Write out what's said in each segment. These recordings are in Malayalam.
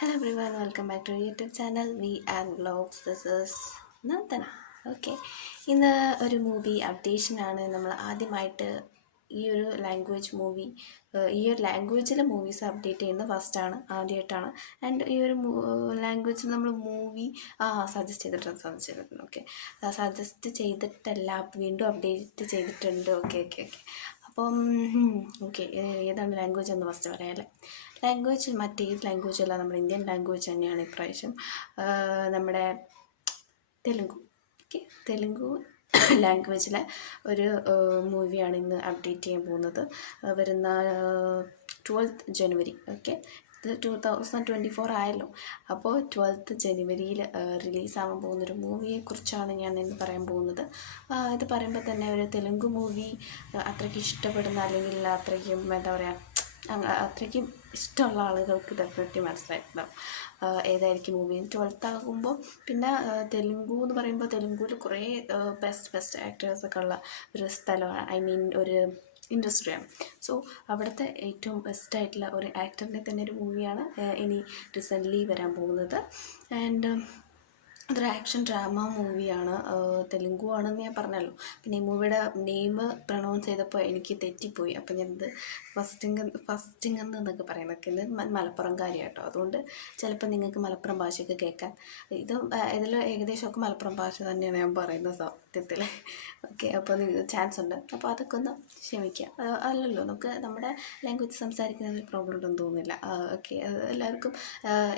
Hello everyone, welcome back to our YouTube channel We and Vlogs. This is Nandana. Okay, ഇന്ന് ഒരു മൂവി അപ്ഡേഷനാണ്. നമ്മൾ ആദ്യമായിട്ട് ഈ ഒരു ലാംഗ്വേജിലെ മൂവീസ് അപ്ഡേറ്റ് ചെയ്യുന്നത് ഫസ്റ്റാണ്, ആദ്യമായിട്ടാണ്. ആൻഡ് ഈ ഒരു ലാംഗ്വേജിൽ നമ്മൾ മൂവി സജസ്റ്റ് ചെയ്തിട്ടുണ്ട്. ഓക്കെ, സജസ്റ്റ് ചെയ്തിട്ടല്ല, വീണ്ടും അപ്ഡേറ്റ് ചെയ്തിട്ടുണ്ട്. ഓക്കെ. അപ്പം ഏതാണ് ലാംഗ്വേജ് എന്ന് ഫസ്റ്റ് പറയാം അല്ലേ. ലാംഗ്വേജ് മറ്റേത് ലാംഗ്വേജ് അല്ല, നമ്മുടെ ഇന്ത്യൻ ലാംഗ്വേജ് തന്നെയാണ് ഇപ്രാവശ്യം. നമ്മുടെ തെലുങ്കു ലാംഗ്വേജിലെ ഒരു മൂവിയാണ് ഇന്ന് അപ്ഡേറ്റ് ചെയ്യാൻ പോകുന്നത്. വരുന്ന 12th ജനുവരി. ഓക്കെ, ഇത് 2024 ആയല്ലോ. അപ്പോൾ 12th ജനുവരിയിൽ റിലീസാകാൻ പോകുന്നൊരു മൂവിയെക്കുറിച്ചാണ് ഞാൻ ഇന്ന് പറയാൻ പോകുന്നത്. ഇത് പറയുമ്പോൾ തന്നെ ഒരു തെലുങ്ക് മൂവി അത്രയ്ക്ക് ഇഷ്ടപ്പെടുന്ന, അല്ലെങ്കിൽ അത്രയ്ക്കും എന്താ പറയുക, അത്രയ്ക്കും ഇഷ്ടമുള്ള ആളുകൾക്ക് ഡെഫിനറ്റ്ലി മനസ്സിലായിട്ടുണ്ടാവും ഏതായിരിക്കും മൂവി. 12th ആകുമ്പോൾ പിന്നെ തെലുങ്കു എന്ന് പറയുമ്പോൾ തെലുങ്കുവിൽ കുറേ ബെസ്റ്റ് ആക്ടേഴ്സൊക്കെ ഉള്ള ഒരു സ്ഥലമാണ്, ഒരു ഇൻഡസ്ട്രിയാണ്. സോ അവിടുത്തെ ഏറ്റവും ബെസ്റ്റായിട്ടുള്ള ഒരു ആക്ടറിൻ്റെ തന്നെ ഒരു മൂവിയാണ് ഇനി റീസെൻ്റ്ലി വരാൻ പോകുന്നത്. ആൻഡ് അതൊരു ആക്ഷൻ ഡ്രാമ മൂവിയാണ്. തെലുങ്കു ആണെന്ന് ഞാൻ പറഞ്ഞല്ലോ. പിന്നെ ഈ മൂവിയുടെ നെയിം പ്രൊണൗൺസ് ചെയ്തപ്പോൾ എനിക്ക് തെറ്റിപ്പോയി. അപ്പോൾ ഞാനിത് ഫസ്റ്റിംഗ് എന്നൊക്കെ പറയുന്നതൊക്കെ ഇത് മലപ്പുറംകാരി കേട്ടോ. അതുകൊണ്ട് ചിലപ്പോൾ നിങ്ങൾക്ക് മലപ്പുറം ഭാഷയൊക്കെ കേൾക്കാൻ ഇതിൽ ഏകദേശമൊക്കെ മലപ്പുറം ഭാഷ തന്നെയാണ് ഞാൻ പറയുന്നത് സത്യത്തിൽ. ഓക്കെ, അപ്പോൾ നിങ്ങൾക്ക് ചാൻസ് ഉണ്ട്. അപ്പോൾ അതൊക്കെ ഒന്ന് ക്ഷമിക്കുക. അല്ലല്ലോ, നമുക്ക് നമ്മുടെ ലാംഗ്വേജ് സംസാരിക്കുന്നതിൽ പ്രോബ്ലം ഉണ്ടെന്ന് തോന്നുന്നില്ല. ഓക്കെ, എല്ലാവർക്കും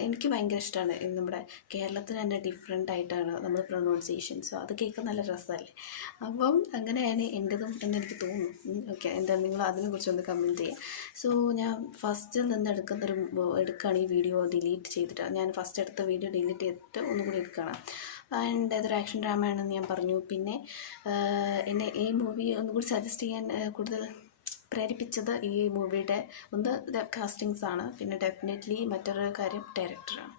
എനിക്ക് ഭയങ്കര ഇഷ്ടമാണ്. നമ്മുടെ കേരളത്തിൽ തന്നെ ഡിഫറെൻ്റ് ആയിട്ടാണ് നമ്മൾ പ്രൊനൗൺസിയേഷൻ. സോ അത് കേൾക്കാൻ നല്ല രസമല്ലേ. അപ്പം അങ്ങനെയാണ് എൻ്റെതും എന്ന് എനിക്ക് തോന്നുന്നു. ഓക്കെ, എന്താ നിങ്ങൾ അതിനെക്കുറിച്ചൊന്ന് കമൻറ്റ് ചെയ്യുക. സോ ഞാൻ ഫസ്റ്റിൽ നിന്ന് എടുക്കുകയാണ് ഈ വീഡിയോ ഡിലീറ്റ് ചെയ്തിട്ട്. ഞാൻ ഫസ്റ്റ് എടുത്ത വീഡിയോ ഡിലീറ്റ് ചെയ്തിട്ട് ഒന്നുകൂടി എടുക്കുകയാണ്. ആൻഡ് അതൊരു ആക്ഷൻ ഡ്രാമയാണെന്ന് ഞാൻ പറഞ്ഞു. പിന്നെ എന്നെ ഈ മൂവി ഒന്നുകൂടി സജസ്റ്റ് ചെയ്യാൻ കൂടുതൽ പ്രേരിപ്പിച്ചത് ഈ മൂവിയുടെ കാസ്റ്റിങ്സ് ആണ്. പിന്നെ ഡെഫിനറ്റ്ലി മറ്റൊരു കാര്യം ഡയറക്ടറാണ്.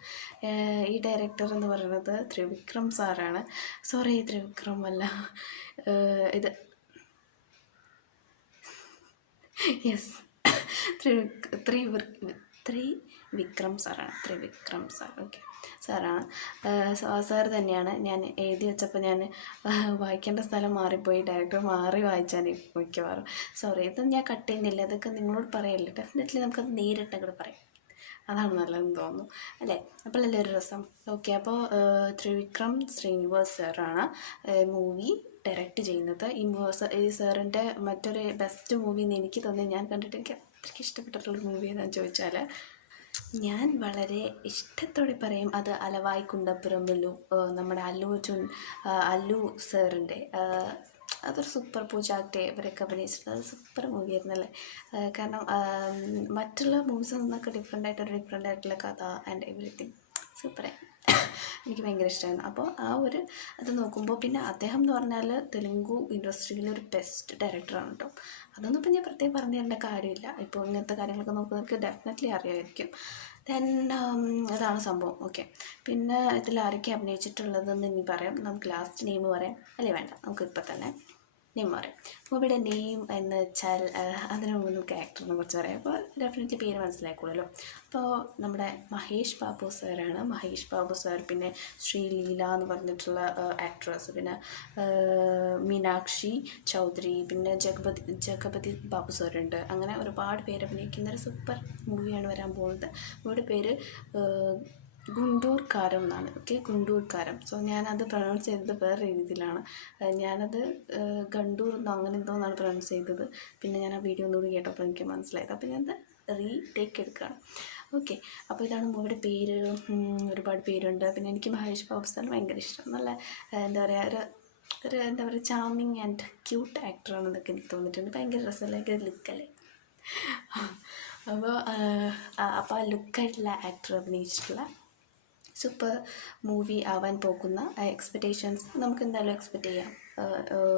ഈ ഡയറക്ടർ എന്ന് പറയുന്നത് ത്രിവിക്രം സാറാണ്. സോറി, ത്രിവിക്രം അല്ല, ഇത് യെസ്, ത്രിവിക്രം സാർ. ഓക്കെ, സാറാണ്. സാർ തന്നെയാണ്. ഞാൻ എഴുതി വെച്ചപ്പോൾ ഞാൻ വായിക്കേണ്ട സ്ഥലം മാറിപ്പോയി, ഡയറക്ടർ മാറി വായിച്ചാൽ മിക്കവാറും. സോറി, ഇതൊന്നും ഞാൻ കട്ട് ചെയ്യുന്നില്ല. ഇതൊക്കെ നിങ്ങളോട് പറയല്ലേ. ഡെഫിനറ്റ്ലി നമുക്കത് നേരിട്ട് അങ്ങോട്ട് പറയാം, അതാണ് നല്ലതെന്ന് തോന്നുന്നു അല്ലേ. അപ്പോഴല്ലേ ഒരു രസം. ഓക്കെ, അപ്പോൾ ത്രിവിക്രം ശ്രീനിവാസ് സാറാണ് മൂവി ഡയറക്റ്റ് ചെയ്യുന്നത്. ഈ സാറിൻ്റെ മറ്റൊരു ബെസ്റ്റ് മൂവി എന്ന് എനിക്ക് തോന്നി, ഞാൻ കണ്ടിട്ട് എനിക്ക് അത്രയ്ക്ക് ഇഷ്ടപ്പെട്ടിട്ടുള്ള മൂവി എന്താണെന്ന് ചോദിച്ചാൽ ഞാൻ വളരെ ഇഷ്ടത്തോടെ പറയും, അത് അലവായി കുണ്ടപ്പുറമുള്ളു, നമ്മുടെ അല്ലു സാറിൻ്റെ. അതൊരു സൂപ്പർ പൂജാക്ടെ ഇവരൊക്കെ അഭിനയിച്ചിട്ടുള്ളത് സൂപ്പർ മൂവിയായിരുന്നല്ലേ. കാരണം മറ്റുള്ള മൂവീസിൽ നിന്നൊക്കെ ഡിഫറെൻ്റ് ആയിട്ടുള്ള കഥ ആൻഡ് എവറിത്തിങ് സൂപ്പറായി. എനിക്ക് ഭയങ്കര ഇഷ്ടമായിരുന്നു. അപ്പോൾ അത് നോക്കുമ്പോൾ പിന്നെ അദ്ദേഹം എന്ന് പറഞ്ഞാൽ തെലുങ്കു ഇൻഡസ്ട്രിയിലെ ഒരു ബെസ്റ്റ് ഡയറക്ടറാണ് കേട്ടോ. അതൊന്നും ഇപ്പം ഞാൻ പ്രത്യേകം പറഞ്ഞു തരേണ്ട കാര്യമില്ല. ഇപ്പോൾ ഇങ്ങനത്തെ കാര്യങ്ങളൊക്കെ നോക്കുന്നവർക്ക് ഡെഫിനറ്റ്ലി അറിയാമായിരിക്കും. ദെൻ അതാണ് സംഭവം. ഓക്കെ, പിന്നെ ഇതിൽ ആരൊക്കെ അഭിനയിച്ചിട്ടുള്ളതെന്ന് ഇനി പറയാം. നമുക്ക് ലാസ്റ്റ് നെയിം പറയാം, അല്ലേ വേണ്ട, നമുക്ക് ഇപ്പം തന്നെ നെയിം പറയാം. മൂവിയുടെ നെയിം എന്ന് വെച്ചാൽ അതിന് മുമ്പ് നമുക്ക് ആക്ടറിനെ കുറിച്ച് പറയാം. അപ്പോൾ ഡെഫിനറ്റ്ലി പേര് മനസ്സിലായിക്കോളല്ലോ. അപ്പോൾ നമ്മുടെ മഹേഷ് ബാബു സാർ, പിന്നെ ശ്രീലീല എന്ന് പറഞ്ഞിട്ടുള്ള ആക്ട്രസ്, പിന്നെ മീനാക്ഷി ചൗധരി, പിന്നെ ജഗപതി ബാബു സാറുണ്ട്. അങ്ങനെ ഒരുപാട് പേര് അഭിനയിക്കുന്ന ഒരു സൂപ്പർ മൂവിയാണ് വരാൻ പോകുന്നത്. മൂവിയുടെ പേര് ഗുണ്ടൂർ കാരം എന്നാണ്. ഓക്കെ, ഗുണ്ടൂർ കാരം. സോ ഞാനത് പ്രൊനൗൺസ് ചെയ്തത് വേറെ രീതിയിലാണ്. ഞാനത് ഗണ്ടൂർ എന്നോ അങ്ങനെ എന്തോ എന്നാണ് പ്രൊനൗൺസ് ചെയ്തത്. പിന്നെ ഞാൻ ആ വീഡിയോ ഒന്നുകൂടി കേട്ടപ്പോൾ എനിക്ക് മനസ്സിലായത്. അപ്പോൾ ഞാനത് റീടേക്ക് എടുക്കുകയാണ്. ഓക്കെ, അപ്പോൾ ഇതാണ് മൂവിയുടെ പേര്. ഒരുപാട് പേരുണ്ട്. പിന്നെ എനിക്ക് മഹേഷ് ബാബു സാറിന് ഭയങ്കര ഇഷ്ടം. നല്ല എന്താ പറയുക, ചാമിങ് ആൻഡ് ക്യൂട്ട് ആക്ടറാണെന്നൊക്കെ എനിക്ക് തോന്നിയിട്ടുണ്ട്. ഭയങ്കര രസമല്ല ലുക്കല്ലേ. അപ്പോൾ ആ ലുക്കായിട്ടുള്ള ആക്ടർ അഭിനയിച്ചിട്ടുള്ള സൂപ്പർ മൂവി ആവാൻ പോകുന്ന എക്സ്പെക്റ്റേഷൻസ് നമുക്ക് എന്തായാലും എക്സ്പെക്റ്റ് ചെയ്യാം.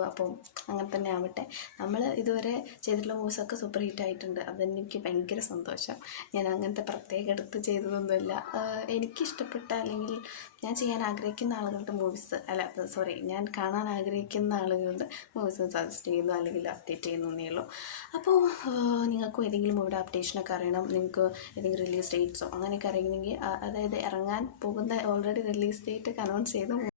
അപ്പം അങ്ങനെ തന്നെ ആവട്ടെ. നമ്മൾ ഇതുവരെ ചെയ്തിട്ടുള്ള മൂവീസൊക്കെ സൂപ്പർ ഹിറ്റ് ആയിട്ടുണ്ട്. അതെനിക്ക് ഭയങ്കര സന്തോഷം. ഞാൻ അങ്ങനത്തെ പ്രത്യേകം എടുത്ത് ചെയ്തതൊന്നുമില്ല. എനിക്കിഷ്ടപ്പെട്ട അല്ലെങ്കിൽ ഞാൻ ചെയ്യാൻ ആഗ്രഹിക്കുന്ന ആളുകളുടെ മൂവീസ് ഞാൻ കാണാൻ ആഗ്രഹിക്കുന്ന ആളുകളുടെ മൂവീസ് സജസ്റ്റ് ചെയ്യുന്നു അല്ലെങ്കിൽ അപ്ഡേറ്റ് ചെയ്യുന്നു എന്നേ ഉള്ളൂ. അപ്പോൾ നിങ്ങൾക്കും ഏതെങ്കിലും മൂവിയുടെ അപ്ഡേഷനൊക്കെ അറിയണം, നിങ്ങൾക്ക് ഏതെങ്കിലും റിലീസ് ഡേറ്റ്സോ അങ്ങനെയൊക്കെ അറിയണമെങ്കിൽ, അതായത് ഇറങ്ങാൻ പോകുന്ന ഓൾറെഡി റിലീസ് ഡേറ്റ് ഒക്കെ അനൗൺസ് ചെയ്തു